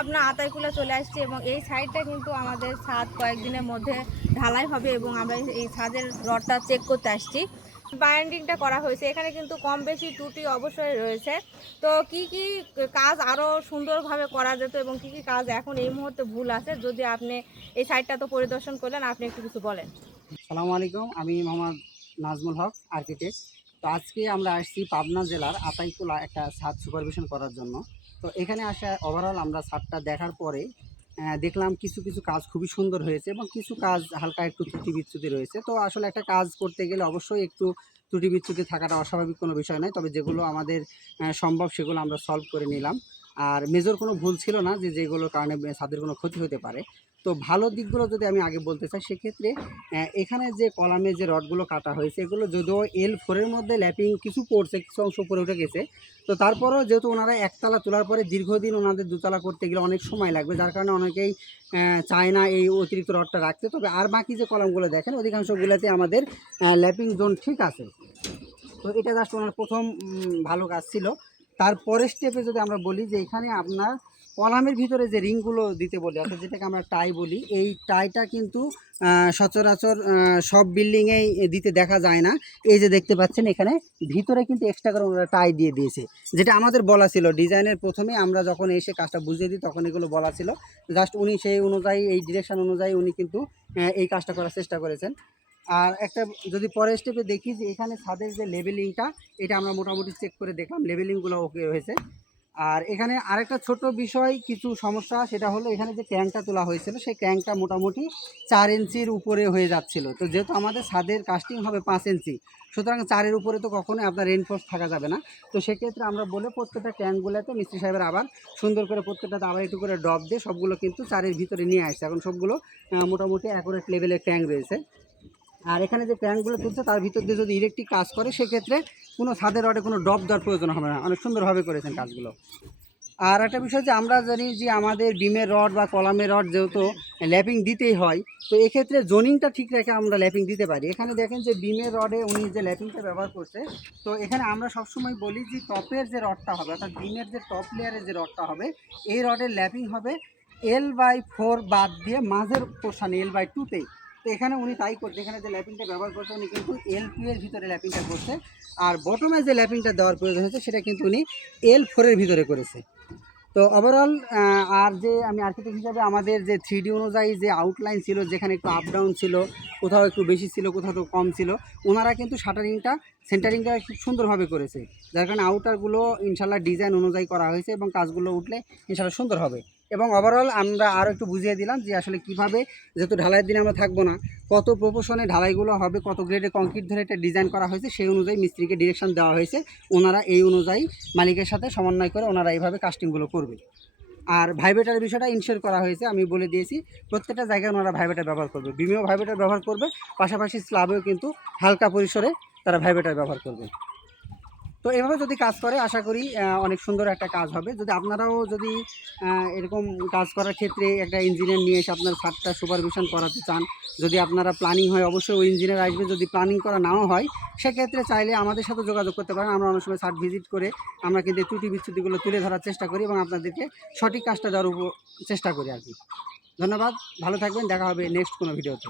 পাবনা আতাইকুলা চলে আসছি এবং এই সাইডটা কিন্তু আমাদের ছাদ কয়েকদিনের মধ্যে ঢালাই হবে এবং আমরা এই ছাদের রডটা চেক করতে আসছি। বাইন্ডিংটা করা হয়েছে। এখানে কিন্তু কম বেশি ত্রুটি অবশ্যই রয়েছে। তো কি কি কাজ আরও সুন্দরভাবে করা যেত এবং কি কি কাজ এখন এই মুহূর্তে ভুল আছে? যদি আপনি এই সাইডটা তো পরিদর্শন করলেন, আপনি একটু কিছু বলেন। সালামু আলাইকুম। আমি মোহাম্মদ নাজমুল হক আর্কিটেক্ট তো আজকে আমরা আসছি পাবনা জেলার আতাইকুলা একটা ছাদ সুপারভিশন করার জন্য। তো এখানে আসা ওভারঅল আমরা ছাদটা দেখার পরে দেখলাম কিছু কিছু কাজ খুবই সুন্দর হয়েছে এবং কিছু কাজ হালকা একটু ত্রুটি বিচ্যুতি রয়েছে। তো আসলে একটা কাজ করতে গেলে অবশ্যই একটু ত্রুটি বিচ্যুতি থাকাটা অস্বাভাবিক কোনো বিষয় নয়, তবে যেগুলো আমাদের সম্ভব সেগুলো আমরা সলভ করে নিলাম। আর মেজর কোনো ভুল ছিল না যে যেগুলোর কারণে ছাদের কোনো ক্ষতি হতে পারে। তো ভালো দিকগুলো যদি আমি আগে বলতে চাই, সেক্ষেত্রে এখানে যে কলামে যে রডগুলো কাটা হয়েছে, এগুলো যদিও এল ফোরের মধ্যে ল্যাপিং কিছু পড়ছে, কিছু অংশ উপরে উঠে গেছে। তো তারপরেও যেহেতু ওনারা একতলা তোলার পরে দীর্ঘদিন ওনাদের দুতলা করতে গেলে অনেক সময় লাগবে, যার কারণে অনেকেই চায় না এই অতিরিক্ত রডটা রাখতে। তবে আর বাকি যে কলামগুলো দেখেন, অধিকাংশগুলোতে আমাদের ল্যাপিং জোন ঠিক আছে। তো এটা জাস্ট ওনার প্রথম ভালো কাজ ছিল। তারপরের স্টেপে যদি আমরা বলি যে এখানে আপনার কলামের ভিতরে যে রিংগুলো দিতে বলি, অর্থাৎ যেটাকে আমরা টাই বলি, এই টাইটা কিন্তু সচরাচর সব বিল্ডিংয়েই দিতে দেখা যায় না। এই যে দেখতে পাচ্ছেন এখানে, ভিতরে কিন্তু এক্সট্রা করে ওরা টাই দিয়ে দিয়েছে। যেটা আমাদের বলা ছিল, ডিজাইনের প্রথমে আমরা যখন এসে কাজটা বুঝিয়ে দিই, তখন এগুলো বলা ছিল। জাস্ট উনি সেই অনুযায়ী, এই ডিরেকশন অনুযায়ী উনি কিন্তু এই কাজটা করার চেষ্টা করেছেন। আর একটা, যদি পরের স্টেপে দেখি যে এখানে ছাদের যে লেভেলিংটা এটা আমরা মোটামুটি চেক করে দেখলাম লেভেলিংগুলো ওকে হয়েছে। আর এখানে আরেকটা ছোট বিষয়, কিছু সমস্যা, সেটা হলো এখানে যে ক্র্যাঙ্কটা তোলা হয়েছিল, সেই ক্র্যাঙ্কটা মোটামুটি চার ইঞ্চির উপরে হয়ে যাচ্ছিল। তো যেহেতু আমাদের ছাদের কাস্টিং হবে পাঁচ ইঞ্চি, সুতরাং চারের উপরে তো কখনোই আপনার রেনফোর্স থাকা যাবে না। তো সেক্ষেত্রে আমরা বলে প্রত্যেকটা ক্র্যাঙ্কগুলোতে মিস্ত্রি সাহেবের আবার সুন্দর করে প্রত্যেকটাতে আবার একটু করে ড্রপ দিয়ে সবগুলো কিন্তু চারের ভিতরে নিয়ে আসছে। এখন সবগুলো মোটামুটি অ্যাকুরেট লেভেলের ট্যাঙ্ক রয়েছে। আর এখানে যে প্যানগুলো তুলছে, তার ভিতর দিয়ে যদি ইলেকট্রিক কাজ করে, সেক্ষেত্রে কোনো ছাদের রডে কোনো ড্রপ দেওয়ার প্রয়োজন হবে না। অনেক সুন্দরভাবে করেছেন কাজগুলো। আর একটা বিষয় যে, আমরা জানি যে, আমাদের বিমের রড বা কলামের রড যেহেতু ল্যাপিং দিতেই হয়, তো এক্ষেত্রে জোনিংটা ঠিক রেখে আমরা ল্যাপিং দিতে পারি। এখানে দেখেন যে বিমের রডে উনি যে ল্যাপিংটা ব্যবহার করছে, তো এখানে আমরা সবসময় বলি যে, টপের যে রডটা হবে, অর্থাৎ বিমের যে টপ লেয়ারের যে রডটা হবে, এই রডের ল্যাপিং হবে এল বাই ফোর বাদ দিয়ে মাঝের পোর্শানে এল বাই টুতেই তো এখানে উনি তাই করছে, এখানে যে ল্যাপিংটা ব্যবহার করছে, উনি কিন্তু এল টু এর ভিতরে ল্যাপিংটা করছে। আর বটমে যে ল্যাপিংটা দেওয়ার প্রয়োজন হয়েছে, সেটা কিন্তু উনি এল ফোরের ভিতরে করেছে। তো ওভারঅল আর যে আমি আর্কিটেক্ট হিসাবে আমাদের যে থ্রি ডি অনুযায়ী যে আউটলাইন ছিল, যেখানে একটু আপ ডাউন ছিল, কোথাও একটু বেশি ছিল, কোথাও একটু কম ছিল, ওনারা কিন্তু শাটারিংটা সেন্টারিংটা খুব সুন্দরভাবে করেছে। যার কারণে আউটারগুলো ইনশাল্লাহ ডিজাইন অনুযায়ী করা হয়েছে এবং কাজগুলো উঠলে ইনশাল্লাহ সুন্দর হবে। এবং ওভারঅল আমরা আরও একটু বুঝিয়ে দিলাম যে আসলে কীভাবে, যেহেতু ঢালাইয়ের দিনে আমরা থাকব না, কত প্রপোশনে ঢালাইগুলো হবে, কত গ্রেডে কংক্রিট ধরে এটা ডিজাইন করা হয়েছে, সেই অনুযায়ী মিস্ত্রিকে ডিরেকশন দেওয়া হয়েছে, ওনারা এই অনুযায়ী মালিকের সাথে সমন্বয় করে ওনারা এইভাবে কাস্টিংগুলো করবে। আর ভাইবেটার বিষয়টা ইনশিওর করা হয়েছে, আমি বলে দিয়েছি, প্রত্যেকটা জায়গায় ওনারা ভাইব্রেটার ব্যবহার করবে বিমেও ভাইব্রেটার ব্যবহার করবে, পাশাপাশি স্ল্যাবেও কিন্তু হালকা পরিসরে তারা ভাইব্রেটার ব্যবহার করবে। তো এভাবে যদি কাজ করে, আশা করি অনেক সুন্দর একটা কাজ হবে। যদি আপনারাও যদি এরকম কাজ করার ক্ষেত্রে একটা ইঞ্জিনিয়ার নিয়ে এসে আপনার ছাদটা সুপারভিশন করাতে চান, যদি আপনারা প্ল্যানিং হয়, অবশ্যই ওই ইঞ্জিনিয়ার আসবে। যদি প্ল্যানিং করা নাও হয়, সেক্ষেত্রে চাইলে আমাদের সাথে যোগাযোগ করতে পারেন। আমরা অনেক সময় ছাদ ভিজিট করে আমরা কিন্তু ত্রুটি বিচ্যুতিগুলো তুলে ধরার চেষ্টা করি এবং আপনাদেরকে সঠিক কাজটা দেওয়ার চেষ্টা করি আর কি। ধন্যবাদ। ভালো থাকবেন। দেখা হবে নেক্সট কোনো ভিডিওতে